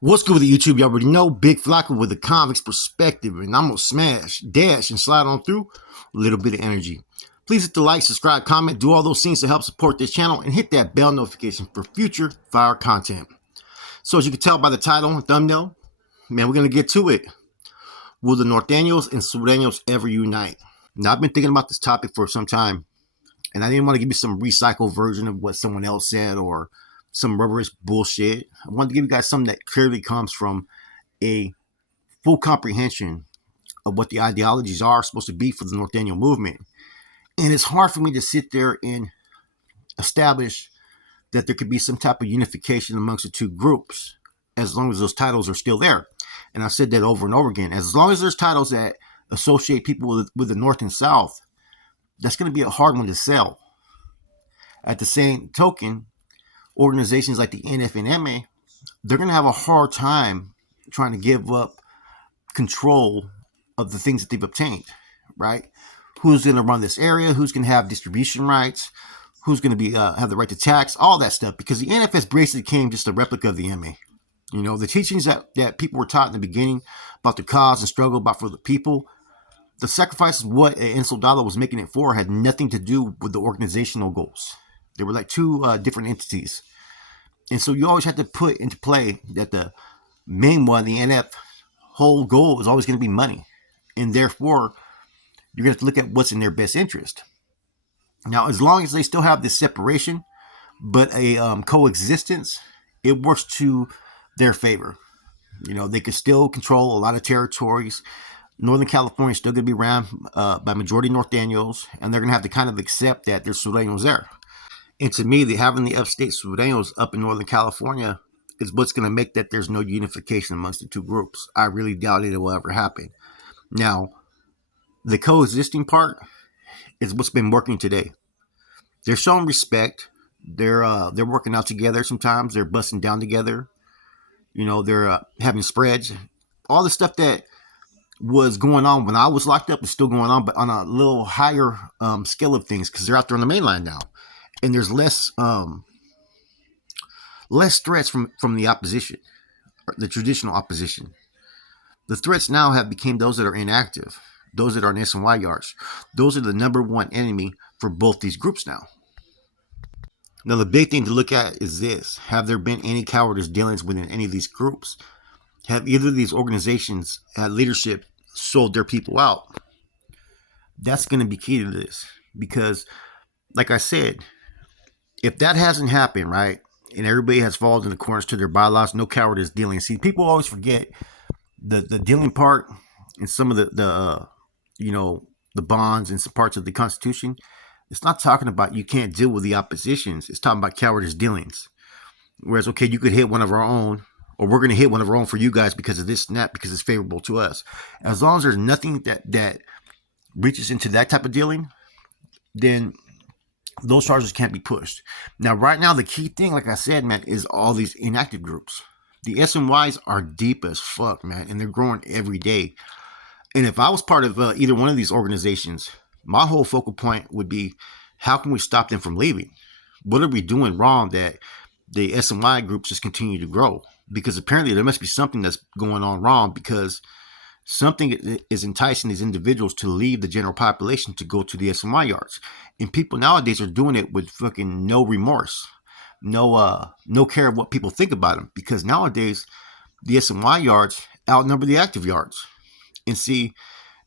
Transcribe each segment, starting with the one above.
What's good with the YouTube? You already know Big Flocka with a convict's perspective, and I'm gonna smash, dash, and slide on through a little bit of energy. Please hit the like, subscribe, comment, do all those things to help support this channel, and hit that bell notification for future fire content. So as you can tell by the title and thumbnail, man, we're gonna get to it. Will the Nortenos and Surenos ever unite? Now, I've been thinking about this topic for some time, and I didn't want to give you some recycled version of what someone else said or some rubberish bullshit. I wanted to give you guys something that clearly comes from a full comprehension of what the ideologies are supposed to be for the Norteño movement. And it's hard for me to sit there and establish that there could be some type of unification amongst the two groups as long as those titles are still there. And I've said that over and over again. As long as there's titles that associate people with the North and South, that's going to be a hard one to sell. At the same token, organizations like the NF and MA, they're going to have a hard time trying to give up control of the things that they've obtained, right? Who's going to run this area? Who's going to have distribution rights? Who's going to be have the right to tax? All that stuff, because the NFS basically became just a replica of the MA. You know, the teachings that people were taught in the beginning about the cause and struggle about for the people, the sacrifices, what an Soldado was making it for, had nothing to do with the organizational goals. They were like two different entities. And so you always have to put into play that the main one, the NF, whole goal is always going to be money. And therefore, you're going to have to look at what's in their best interest. Now, as long as they still have this separation, but a coexistence, it works to their favor. You know, they can still control a lot of territories. Northern California is still going to be ran by majority Norteños, and they're going to have to kind of accept that there's Surenos there. And to me, having the upstate Surenos up in Northern California is what's going to make that there's no unification amongst the two groups. I really doubt it will ever happen. Now, the coexisting part is what's been working today. They're showing respect. They're working out together sometimes. They're busting down together. You know, they're having spreads. All the stuff that was going on when I was locked up is still going on, but on a little higher scale of things, because they're out there on the mainland now. And there's less threats from the opposition, the traditional opposition. The threats now have become those that are inactive, those that are in SNY yards. Those are the number one enemy for both these groups now. Now, the big thing to look at is this. Have there been any cowardice dealings within any of these groups? Have either of these organizations had leadership sold their people out? That's going to be key to this, because, like I said, if that hasn't happened, right, and everybody has followed in accordance to their bylaws, no cowardice dealing. See, people always forget the dealing part and some of the bonds and some parts of the Constitution. It's not talking about you can't deal with the oppositions. It's talking about cowardice dealings. Whereas, okay, you could hit one of our own, or we're going to hit one of our own for you guys because of this and that, because it's favorable to us. As long as there's nothing that reaches into that type of dealing, then those charges can't be pushed. Now, right now, the key thing, like I said, man, is all these inactive groups. The SNYs are deep as fuck, man, and they're growing every day. And if I was part of either one of these organizations, my whole focal point would be, how can we stop them from leaving? What are we doing wrong that the SNY groups just continue to grow? Because apparently there must be something that's going on wrong, because something is enticing these individuals to leave the general population to go to the SNY yards. And people nowadays are doing it with fucking no remorse, no care of what people think about them. Because nowadays, the SNY yards outnumber the active yards. And see,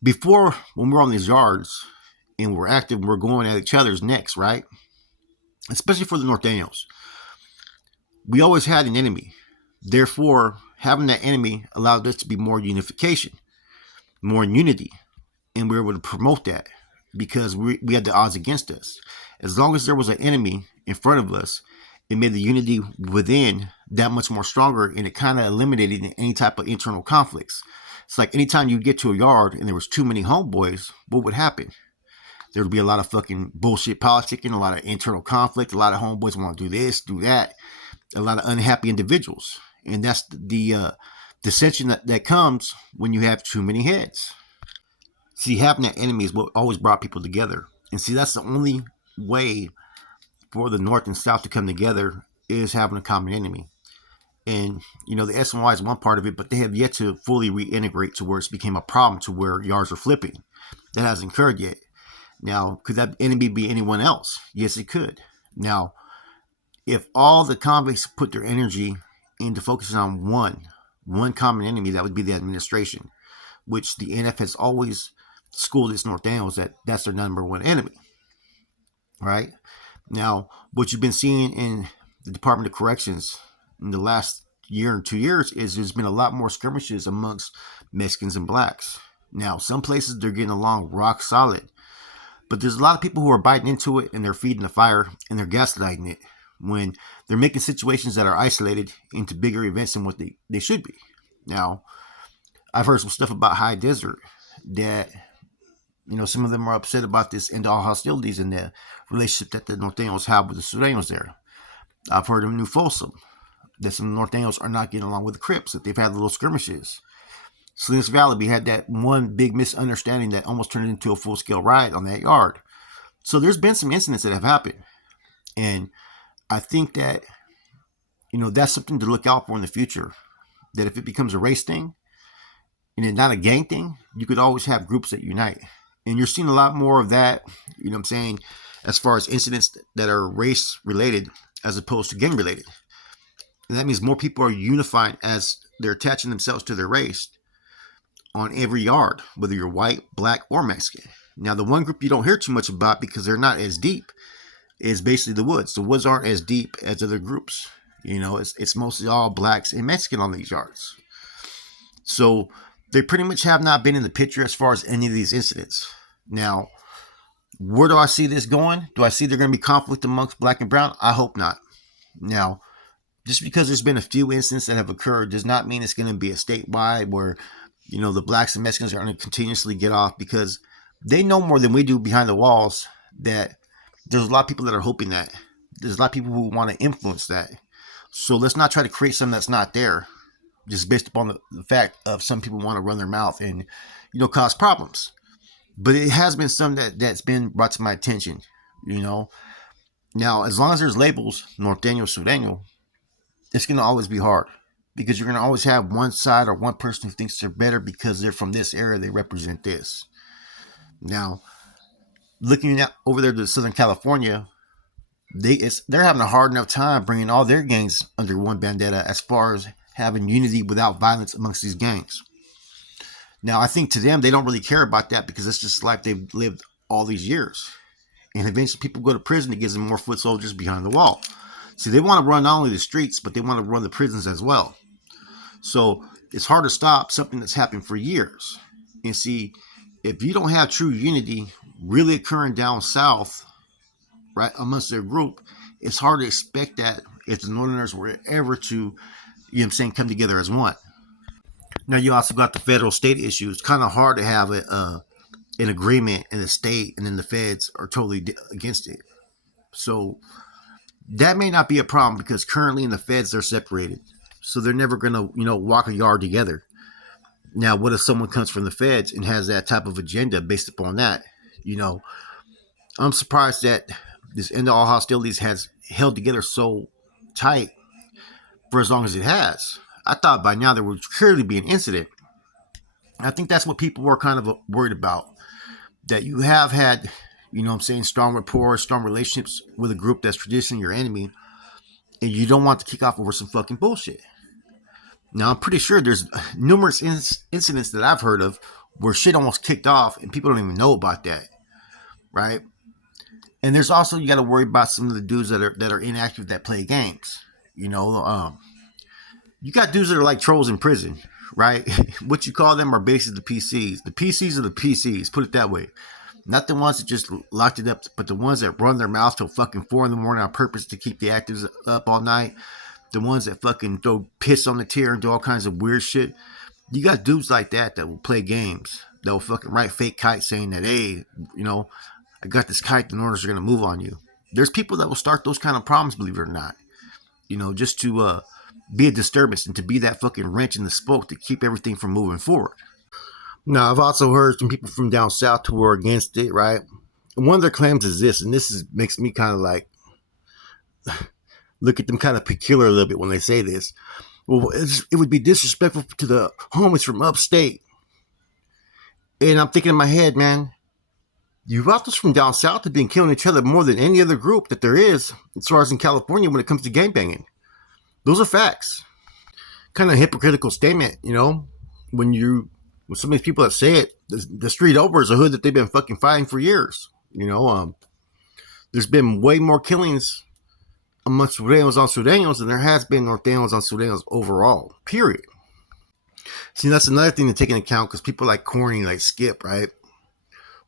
before, when we're on these yards and we're active and we're going at each other's necks, right? Especially for the Norteños, we always had an enemy. Therefore, having that enemy allowed us to be more unification, more unity, and we were able to promote that because we had the odds against us. As long as there was an enemy in front of us, it made the unity within that much more stronger, and it kind of eliminated any type of internal conflicts. It's like anytime you get to a yard and there was too many homeboys, what would happen? There would be a lot of fucking bullshit politicking, a lot of internal conflict, a lot of homeboys want to do this, do that, a lot of unhappy individuals. And that's the dissension that comes when you have too many heads. See, having that enemy is what always brought people together. And see, that's the only way for the North and South to come together, is having a common enemy. And the SNY is one part of it, but they have yet to fully reintegrate to where it's became a problem to where yards are flipping. That hasn't occurred yet. Now, could that enemy be anyone else? Yes, it could. Now, if all the convicts put their energy into focusing on one common enemy, that would be the administration, which the NF has always schooled its Nortenos that that's their number one enemy. Right? Now, what you've been seeing in the Department of Corrections in the last year and 2 years is there's been a lot more skirmishes amongst Mexicans and blacks. Now, some places they're getting along rock solid, but there's a lot of people who are biting into it and they're feeding the fire and they're gaslighting it when they're making situations that are isolated into bigger events than what they should be. Now, I've heard some stuff about High Desert that, some of them are upset about this end all hostilities and the relationship that the Nortenos have with the Surenos there. I've heard of New Folsom that some Nortenos are not getting along with the Crips, that they've had little skirmishes. Salinas Valley, we had that one big misunderstanding that almost turned into a full-scale riot on that yard. So there's been some incidents that have happened. And I think that, that's something to look out for in the future. That if it becomes a race thing and it's not a gang thing, you could always have groups that unite. And you're seeing a lot more of that, as far as incidents that are race-related as opposed to gang-related. And that means more people are unifying as they're attaching themselves to their race on every yard, whether you're white, black, or Mexican. Now, the one group you don't hear too much about because they're not as deep is basically the Woods. The Woods aren't as deep as other groups. It's mostly all blacks and Mexican on these yards. So they pretty much have not been in the picture as far as any of these incidents. Now, where do I see this going? Do I see there going to be conflict amongst black and brown? I hope not. Now, just because there's been a few incidents that have occurred does not mean it's going to be a statewide where, the blacks and Mexicans are going to continuously get off, because they know more than we do behind the walls that there's a lot of people that are hoping that. There's a lot of people who want to influence that. So let's not try to create something that's not there just based upon the fact of some people want to run their mouth and, cause problems. But it has been something that's been brought to my attention, Now, as long as there's labels, Norteño, Sureño, it's going to always be hard because you're going to always have one side or one person who thinks they're better because they're from this area, they represent this. Now, looking at over there to Southern California, they're having a hard enough time bringing all their gangs under one bandana as far as having unity without violence amongst these gangs. Now, I think to them, they don't really care about that because it's just like they've lived all these years. And eventually people go to prison, it gives them more foot soldiers behind the wall. See, they want to run not only the streets, but they want to run the prisons as well. So it's hard to stop something that's happened for years. And see, if you don't have true unity really occurring down south, right, amongst their group, it's hard to expect that if the Northerners were ever to, come together as one. Now, you also got the federal state issue. It's kind of hard to have an agreement in the state and then the feds are totally against it. So that may not be a problem because currently in the feds they're separated. So they're never going to, walk a yard together. Now, what if someone comes from the feds and has that type of agenda based upon that? I'm surprised that this end of all hostilities has held together so tight for as long as it has. I thought by now there would clearly be an incident. I think that's what people were kind of worried about. That you have had, strong rapport, strong relationships with a group that's traditionally your enemy, and you don't want to kick off over some fucking bullshit. Now, I'm pretty sure there's numerous incidents that I've heard of where shit almost kicked off and people don't even know about that, right? And there's also, you got to worry about some of the dudes that are inactive that play games. You got dudes that are like trolls in prison, right? What you call them are basically the PCs. The PCs are the PCs, put it that way. Not the ones that just locked it up, but the ones that run their mouth till fucking 4 in the morning on purpose to keep the actives up all night. The ones that fucking throw piss on the tier and do all kinds of weird shit. You got dudes like that will play games. That will fucking write fake kites saying that, hey, I got this kite, the Northerners are going to move on you. There's people that will start those kind of problems, believe it or not. Just to be a disturbance and to be that fucking wrench in the spoke to keep everything from moving forward. Now, I've also heard some people from down south who are against it, right? And one of their claims is this, and makes me kind of like look at them kind of peculiar a little bit when they say this. Well, it would be disrespectful to the homies from upstate. And I'm thinking in my head, man, you routers from down south have been killing each other more than any other group that there is, as far as in California when it comes to gangbanging. Those are facts. Kind of a hypocritical statement, when some of these people that say it, the street over is a hood that they've been fucking fighting for years. There's been way more killings amongst Surenos on Surenos than there has been Nortenos on Surenos overall. Period. See, that's another thing to take into account because people like corny, like Skip, right?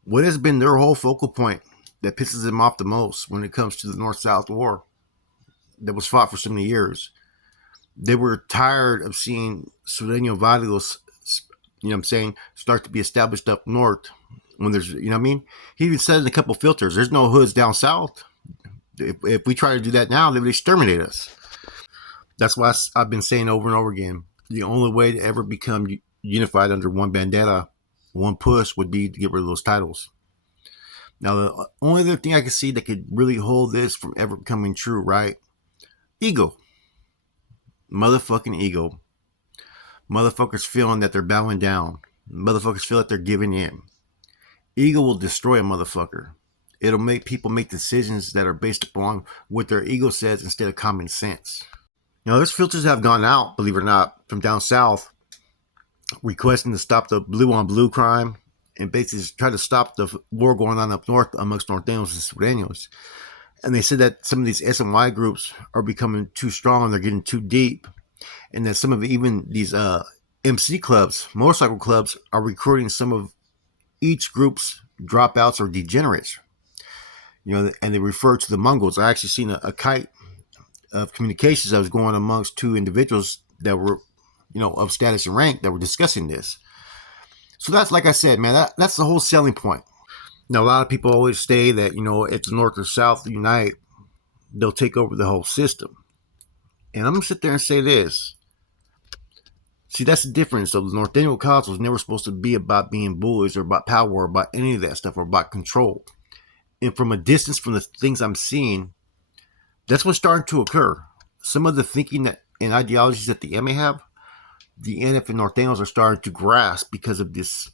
What has been their whole focal point that pisses them off the most when it comes to the North-South war that was fought for so many years? They were tired of seeing Sureño Varios, start to be established up north when there's, He even said in a couple filters, there's no hoods down south. If we try to do that now, they would exterminate us. That's why I've been saying over and over again, the only way to ever become unified under one bandana, one push, would be to get rid of those titles. Now, the only other thing I can see that could really hold this from ever becoming true, right? Ego. Motherfucking ego. Motherfuckers feeling that they're bowing down. Motherfuckers feel that they're giving in. Ego will destroy a motherfucker. It'll make people make decisions that are based upon what their ego says instead of common sense. Now, there's filters have gone out, believe it or not, from down south, requesting to stop the blue on blue crime and basically try to stop the war going on up north amongst Nortenos and Surenos. And they said that some of these SMY groups are becoming too strong and they're getting too deep. And that some of even these MC clubs, motorcycle clubs, are recruiting some of each group's dropouts or degenerates. And they refer to the Mongols. I actually seen a kite of communications that was going amongst two individuals that were, of status and rank that were discussing this. So that's, like I said, man, that's the whole selling point. Now, a lot of people always say that, if the North or South unite, they'll take over the whole system. And I'm going to sit there and say this. See, that's the difference. So the Norteño cause was never supposed to be about being bullies or about power or about any of that stuff or about control. And from a distance from the things I'm seeing, that's what's starting to occur. Some of the thinking that and ideologies that the MA have, the NF and Norteños are starting to grasp because of this,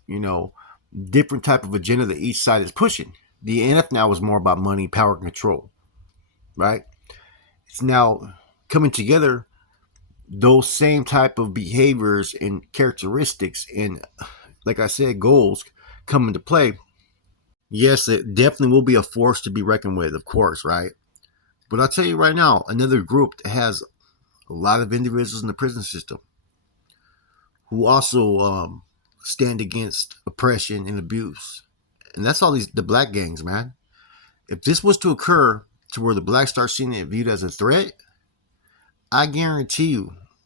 different type of agenda that each side is pushing. The NF now is more about money, power, and control, right? It's now coming together, those same type of behaviors and characteristics and, like I said, goals come into play. Yes, it definitely will be a force to be reckoned with, of course, right? But I'll tell you right now, another group that has a lot of individuals in the prison system who also stand against oppression and abuse. And that's all the black gangs, man. If this was to occur to where the blacks start seeing it viewed as a threat, I guarantee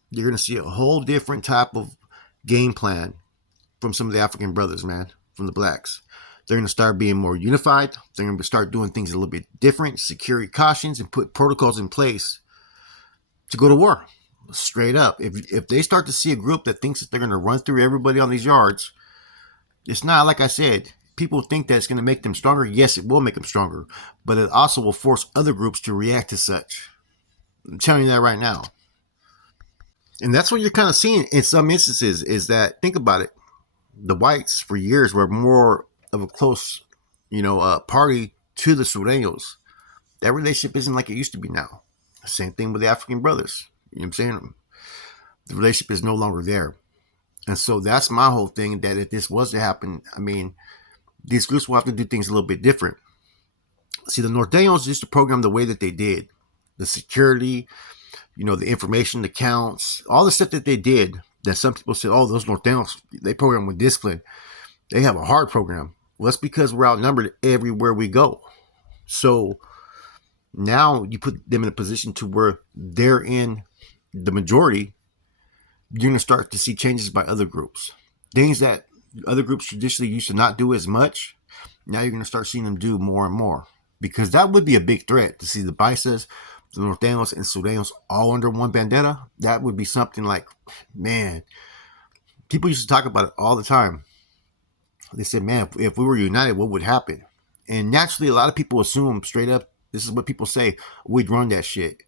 you're going to see a whole different type of game plan from some of the African brothers, man, from the blacks. They're going to start being more unified. They're going to start doing things a little bit different, security cautions, and put protocols in place to go to war. Straight up. If they start to see a group that thinks that they're going to run through everybody on these yards, it's not, like I said, people think that it's going to make them stronger. Yes, it will make them stronger, but it also will force other groups to react to such. I'm telling you that right now. And that's what you're kind of seeing in some instances is that, think about it, the whites for years were more of a close, party to the Sureños. That relationship isn't like it used to be now. Same thing with the African brothers. You know what I'm saying? The relationship is no longer there. And so that's my whole thing, that if this was to happen, I mean, these groups will have to do things a little bit different. See, the Norteños used to program the way that they did. The security, the information, the counts, all the stuff that they did that some people said, oh, those Norteños, they program with discipline. They have a hard program. Well, that's because we're outnumbered everywhere we go. So now you put them in a position to where they're in the majority. You're going to start to see changes by other groups. Things that other groups traditionally used to not do as much, now you're going to start seeing them do more and more. Because that would be a big threat to see the Baisas, the Nortenos, and Surenos all under one bandana. That would be something like, man, people used to talk about it all the time. They said, man, if we were united, what would happen? And naturally, a lot of people assume straight up, this is what people say, we'd run that shit.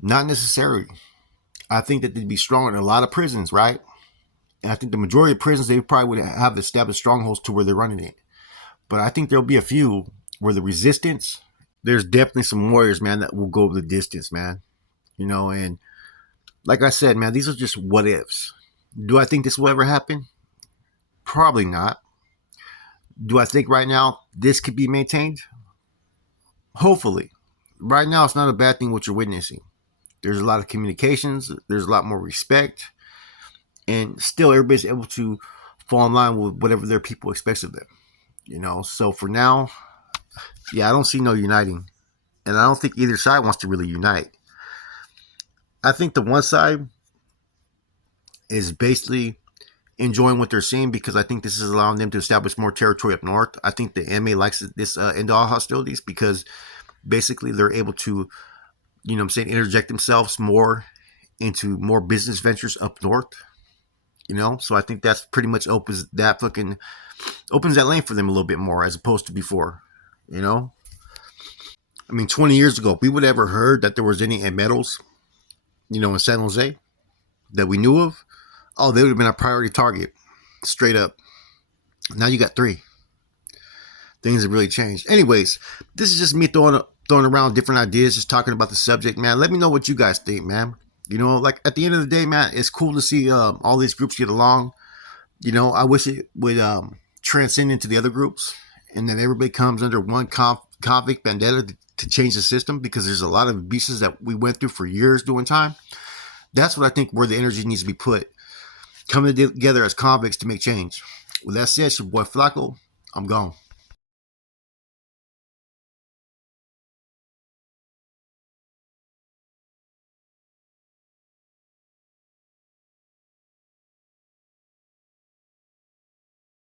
Not necessarily. I think that they'd be stronger in a lot of prisons, right? And I think the majority of prisons, they probably would have established strongholds to where they're running it. But I think there'll be a few where the resistance, there's definitely some warriors, man, that will go the distance, man. And like I said, man, these are just what ifs. Do I think this will ever happen? Probably not. Do I think right now this could be maintained? Hopefully. Right now, it's not a bad thing what you're witnessing. There's a lot of communications, there's a lot more respect, and still everybody's able to fall in line with whatever their people expect of them. So for now, yeah, I don't see no uniting. And I don't think either side wants to really unite. I think the one side is basically enjoying what they're seeing because I think this is allowing them to establish more territory up north. I think the MA likes this end all hostilities because basically they're able to, interject themselves more into more business ventures up north. So I think that's pretty much opens that lane for them a little bit more as opposed to before. I mean, 20 years ago, we would have ever heard that there was any metals, in San Jose that we knew of. Oh, they would have been a priority target, straight up. Now you got 3. Things have really changed. Anyways, this is just me throwing around different ideas, just talking about the subject, man. Let me know what you guys think, man. Like at the end of the day, man, it's cool to see all these groups get along. I wish it would transcend into the other groups, and then everybody comes under one convict vendetta to change the system because there's a lot of abuses that we went through for years doing time. That's what I think where the energy needs to be put. Coming together as convicts to make change. With that said, it's your boy Flacco. I'm gone.